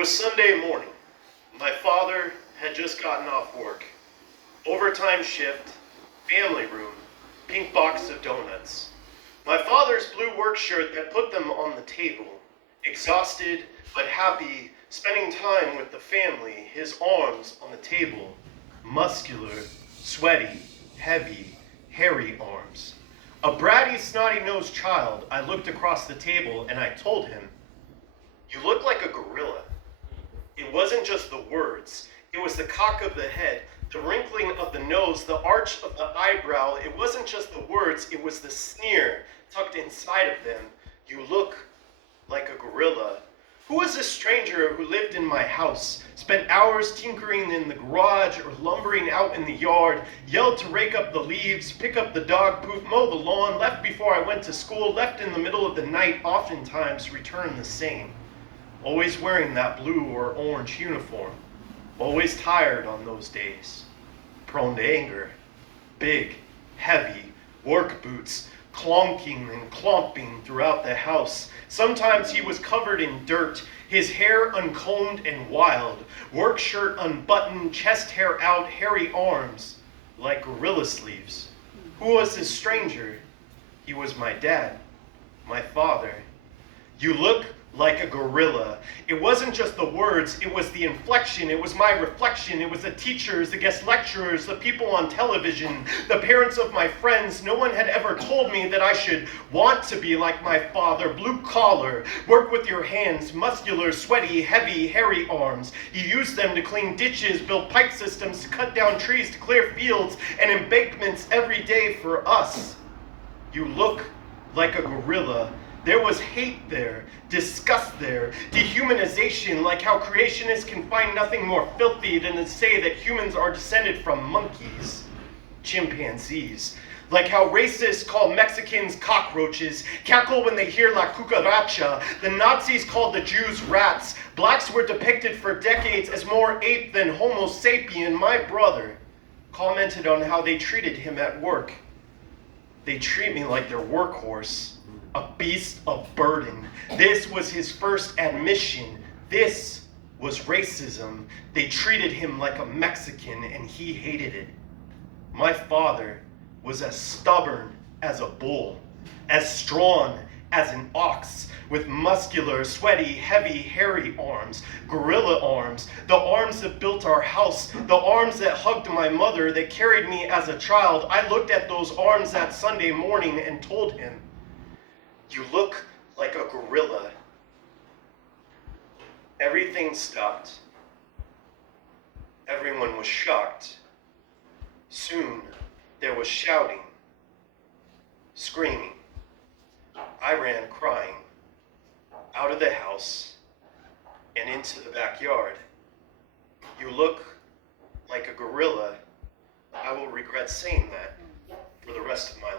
was Sunday morning. My father had just gotten off work. Overtime shift, family room, pink box of donuts. My father's blue work shirt that put them on the table. Exhausted but happy, spending time with the family, his arms on the table. Muscular, sweaty, heavy, hairy arms. A bratty, snotty-nosed child, I looked across the table and I told him, "You look like a gorilla." It wasn't just the words. It was the cock of the head, the wrinkling of the nose, the arch of the eyebrow. It wasn't just the words, it was the sneer tucked inside of them. "You look like a gorilla." Who was this stranger who lived in my house, spent hours tinkering in the garage or lumbering out in the yard, yelled to rake up the leaves, pick up the dog poop, mow the lawn, left before I went to school, left in the middle of the night, oftentimes returned the same? Always wearing that blue or orange uniform, always tired on those days, prone to anger, big, heavy, work boots, clonking and clomping throughout the house. Sometimes he was covered in dirt, his hair uncombed and wild, work shirt unbuttoned, chest hair out, hairy arms like gorilla sleeves. Who was this stranger? He was my dad, my father. "You look like a gorilla." It wasn't just the words, it was the inflection, it was my reflection, it was the teachers, the guest lecturers, the people on television, the parents of my friends. No one had ever told me that I should want to be like my father, blue collar, work with your hands, muscular, sweaty, heavy, hairy arms. You use them to clean ditches, build pipe systems, to cut down trees, to clear fields and embankments every day for us. "You look like a gorilla." There was hate there, disgust there, dehumanization, like how creationists can find nothing more filthy than to say that humans are descended from monkeys, chimpanzees. Like how racists call Mexicans cockroaches, cackle when they hear la cucaracha. The Nazis called the Jews rats. Blacks were depicted for decades as more ape than Homo sapien. My brother commented on how they treated him at work. "They treat me like their workhorse, a beast of burden." This was his first admission. This was racism. They treated him like a Mexican and he hated it. My father was as stubborn as a bull, as strong as an ox, with muscular, sweaty, heavy, hairy arms, gorilla arms, the arms that built our house, the arms that hugged my mother, that carried me as a child. I looked at those arms that Sunday morning and told him, "You look like a gorilla." Everything stopped. Everyone was shocked. Soon there was shouting, screaming. I ran crying out of the house and into the backyard. "You look like a gorilla." I will regret saying that for the rest of my